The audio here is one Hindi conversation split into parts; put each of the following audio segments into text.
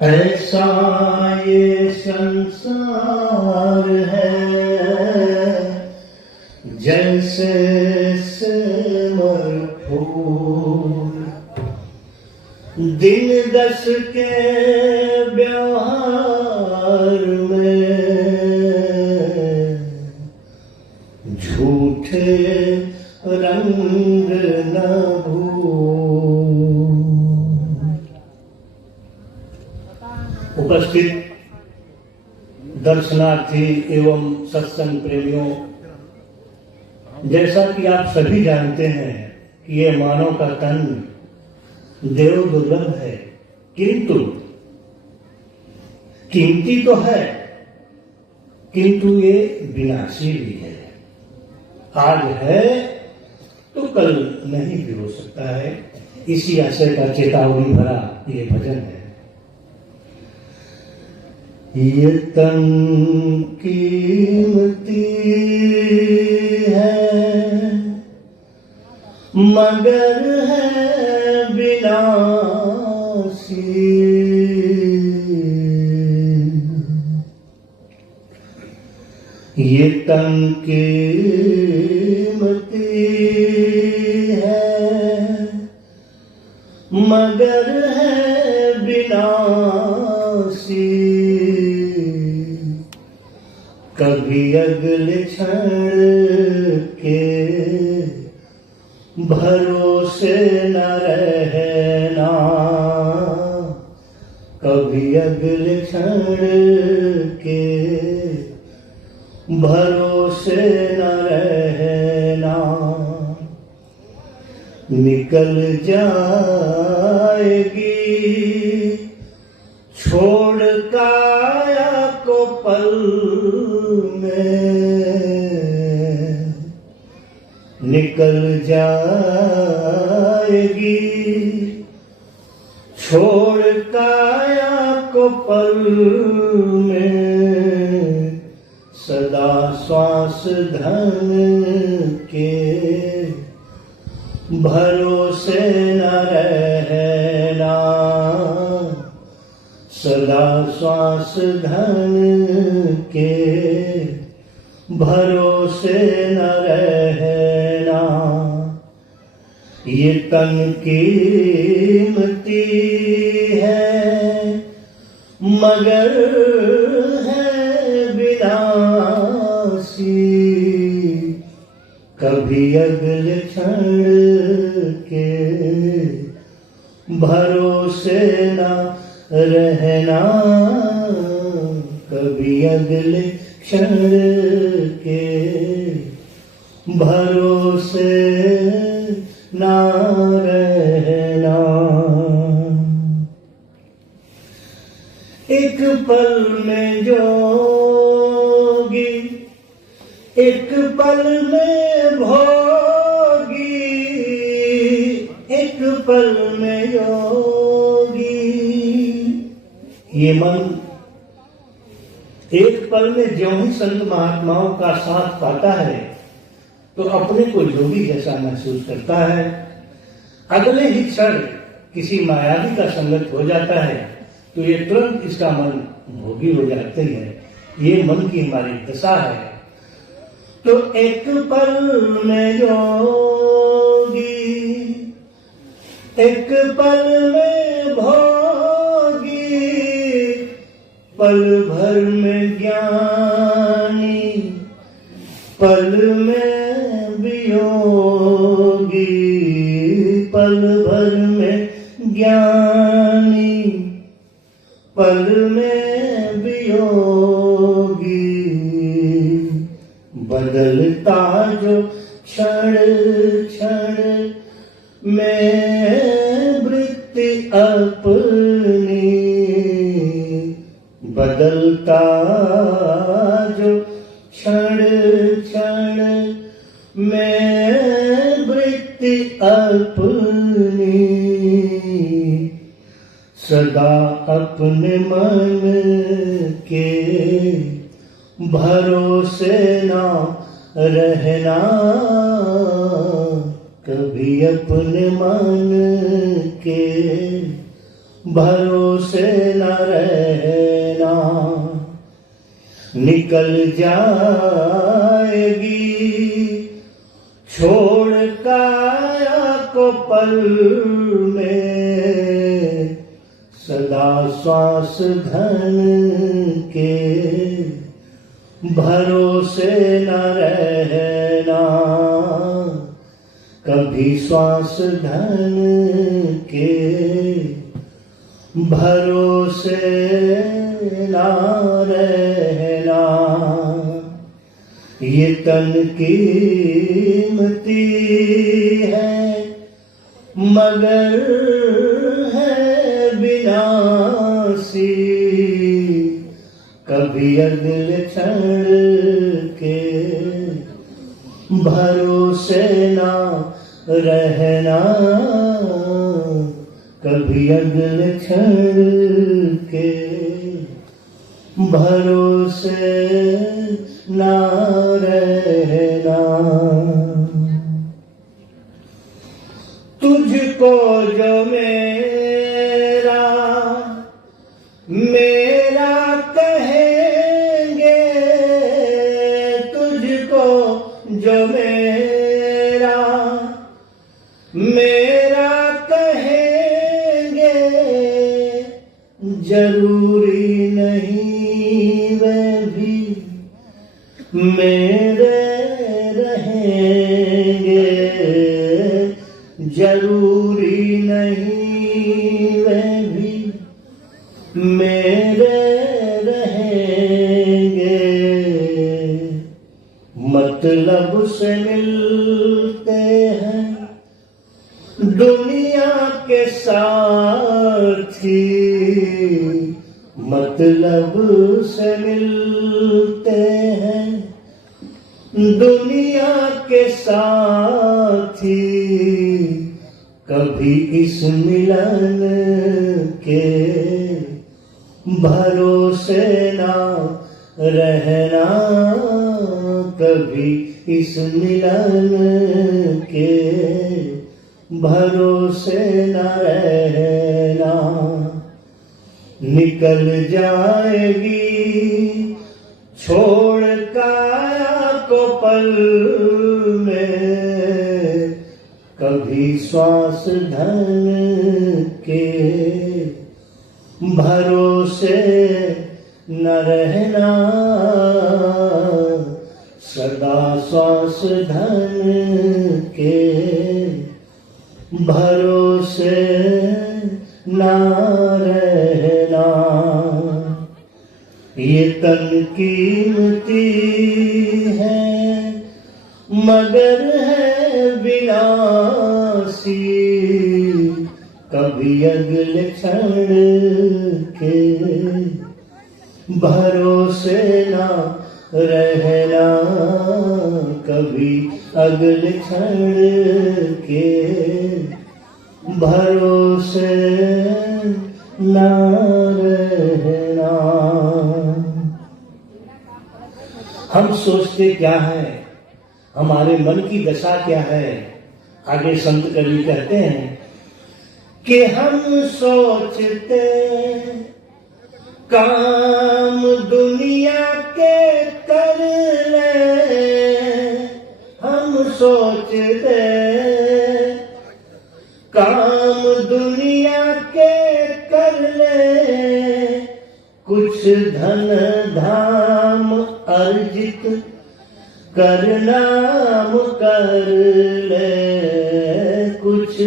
ऐसा ये संसार है जैसे सिमर फूल, दिन दस के व्यवहार में झूठे रंग न भूल। उपस्थित दर्शनार्थी एवं सत्संग प्रेमियों, जैसा कि आप सभी जानते हैं कि ये मानव का तन देव दुर्लभ है, किंतु कीमती तो है, किंतु ये विनाशी भी है। आज है तो कल नहीं भी हो सकता है। इसी आशय का चेतावनी भरा ये भजन है। ये तन कीमती है मगर है विनाशी, ये तन कीमती है मगर है विनाशी, कभी अगले क्षण के भरोसे न रहना, कभी अगले क्षण के भरोसे न रहना, निकल जाएगी छोड़ काया को पल में, निकल जाएगी छोड़ काया को पल में, सदा श्वास धन के भरोसे न रहना, सदा श्वास धन के भरोसे न रहना, ये तन कीमती है मगर है विनाशी, कभी अगले क्षण के भरोसे न रहना, कभी अगले क्षण के भरोसे न रहना। एक पल में जोगी, एक पल में भोगी, एक पल में योगी, ये मन एक पल में ज्यों ही संत महात्माओं का साथ पाता है तो अपने को योगी जैसा महसूस करता है। अगले ही क्षण किसी मायावी का संगत हो जाता है तो ये तुरंत इसका मन भोगी हो जाते हैं। ये मन की हमारी दशा है। तो एक पल में योगी, एक पल में भोगी, पल भर में ज्ञानी, पल में वियोगी, पल भर में ज्ञानी, पल में वियोगी, बदलता जो क्षण क्षण में वृत्ति अपनी, बदलता जो क्षण क्षण में वृत्ति अपनी, सदा अपने मन के भरोसे ना रहना, कभी अपने मन के भरोसे न रहना, निकल जाएगी छोड़ काया को पल में, सदा श्वास धन के भरोसे न रहना, कभी श्वास धन के भरोसे न रहना। ये तन कीमती है मगर है विनाशी, कभी अगले क्षण के भरोसे ना रहना, कभी अगले क्षण के भरोसे ना रहना। तुझको जो मेरा मेरा कहेंगे, तुझको जो मेरा मेरा कहेंगे, जरूरी नहीं वे भी मेरे रहेंगे, जरूरी नहीं वे भी मेरे रहेंगे। मतलब से मिलते हैं दुनिया के साथी, मतलब से मिलते हैं दुनिया के साथी, कभी इस मिलन के भरोसे ना रहना, कभी इस मिलन के भरोसे न रहना, निकल जाएगी छोड़ काया को पल में, कभी श्वास धन के भरोसे न रहना, सदा श्वास धन के भरोसे न रहना। ये तन कीमती है मगर है विनाशी, कभी अगले क्षण के भरोसे ना रहना, कभी अगले क्षण के भरोसे ना रहना। हम सोचते क्या है, हमारे मन की दशा क्या है। आगे संत कवि कहते हैं कि हम सोचते काम दुनिया के कर ले, हम सोचते काम दुनिया के कर ले, कुछ धन धाम अर्जित कर नाम कर ले, कुछ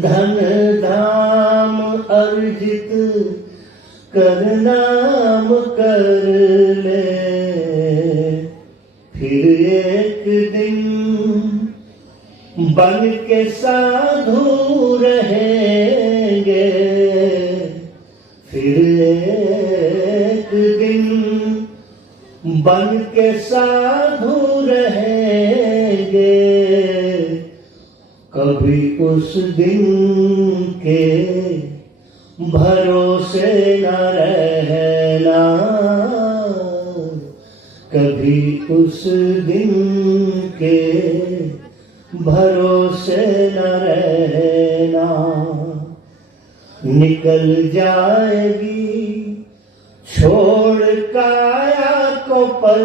धन धाम अर्जित कर नाम कर ले, फिर एक दिन बन के साधु रहेंगे, फिर एक दिन बन के साधु रहेंगे, कभी उस दिन के भरोसे न रहना, कभी उस दिन के भरोसे न रहना। निकल जाएगी छोड़ काया को पल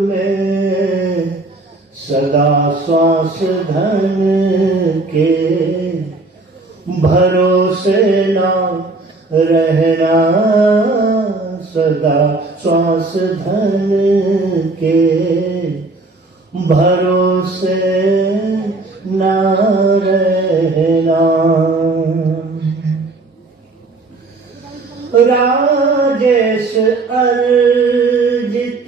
में, सदा श्वास धन के भरोसे ना रहना, सदा श्वास धन के भरोसे ना रहना। राजेश अर्जित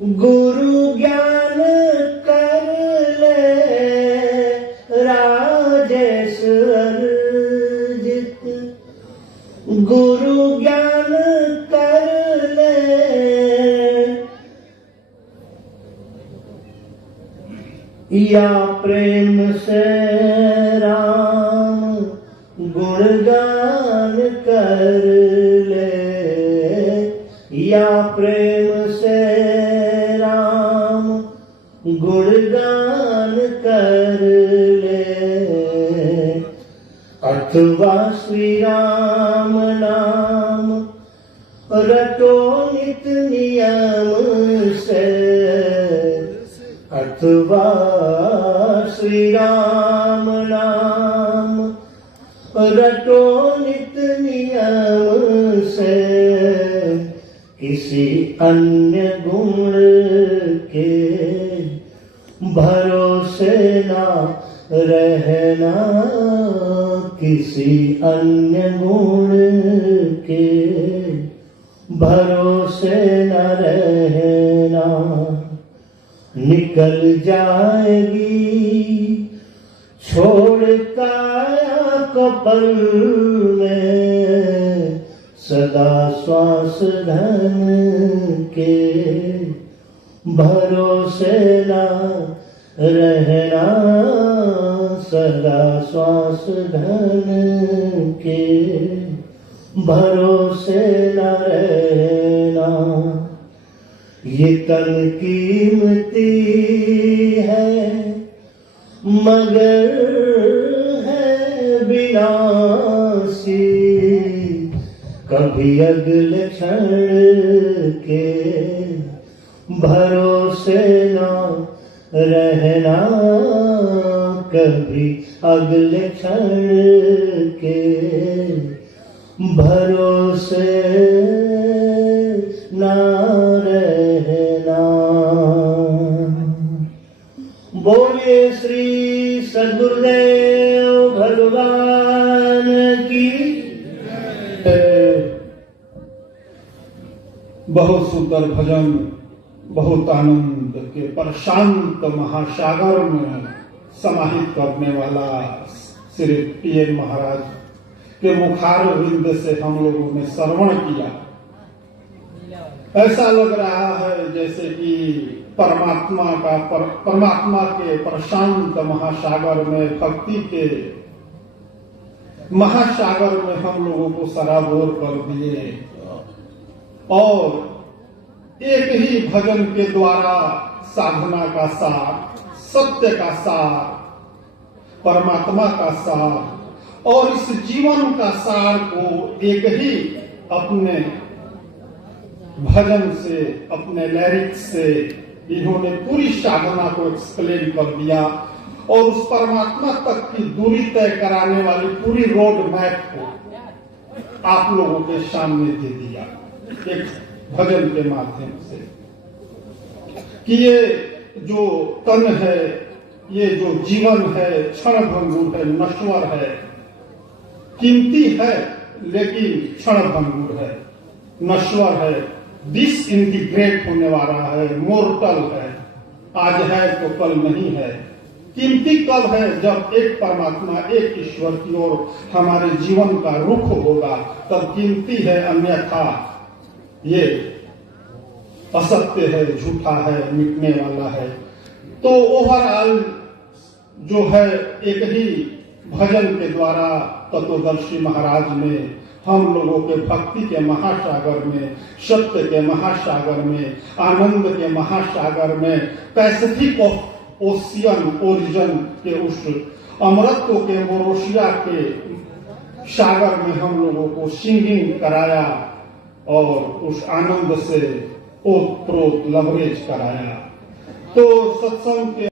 गुरु ज्ञान कर ले, राजेश अर्जित गुरु ज्ञान कर ले, या प्रेम से राम गुणगान कर ले, या प्रेम से राम गुणगान कर ले, अथवा श्री राम नाम रटो नित नियम से, अथवा श्री राम नाम रटो नित नियम से, किसी अन्य गुण के भरोसे ना रहना, किसी अन्य गुण के भरोसे न रहना। निकल जाएगी छोड़ काया को पल में, सदा श्वास धन के भरोसे ना रहना, सदा श्वास धन के भरोसे न रहना। ये तन कीमती है मगर है विनाशी, कभी अगले क्षण के भरोसे न रहना, कभी अगले क्षण के भरोसे न रहना। बोलिए श्री सद्गुरुदेव भगवान की। बहुत सुंदर भजन, बहुत आनंद के प्रशांत महासागर में समाहित करने वाला श्री टी.एन. महाराज के मुखारविंद से हम लोगों ने श्रवण किया। ऐसा लग रहा है जैसे कि परमात्मा के प्रशांत महासागर में, भक्ति के महासागर में हम लोगों को सराबोर कर दिए और एक ही भजन के द्वारा साधना का सार, सत्य का सार, परमात्मा का सार और इस जीवन का सार को एक ही अपने भजन से, अपने लिरिक्स से इन्होंने पूरी साधना को एक्सप्लेन कर दिया और उस परमात्मा तक की दूरी तय कराने वाली पूरी रोड मैप को आप लोगों के सामने दे दिया एक भजन के माध्यम से कि ये जो तन है, ये जो जीवन है, क्षण भंगुर है, नश्वर है, कीमती है लेकिन क्षण भंगुर है, नश्वर है, डिसइंटीग्रेट होने वाला है, मोर्टल है, आज है तो कल नहीं है। कीमती कब है? जब एक परमात्मा, एक ईश्वर की ओर हमारे जीवन का रुख होगा तब कीमती है, अन्यथा ये असत्य है, झूठा है, मिटने वाला है। तो ओवरऑल जो है एक ही भजन के द्वारा तत्वदर्शी महाराज ने हम लोगों के भक्ति के महासागर में, सत्य के महासागर में, आनंद के महासागर में, पैसिफिक ऑफ ओशियन ओरिजिन के उस अमृतत्व के मोरोशिया के सागर में हम लोगों को सिंगिंग कराया और उस आनंद से ओत प्रोत लवरेज कराया। तो सत्संग के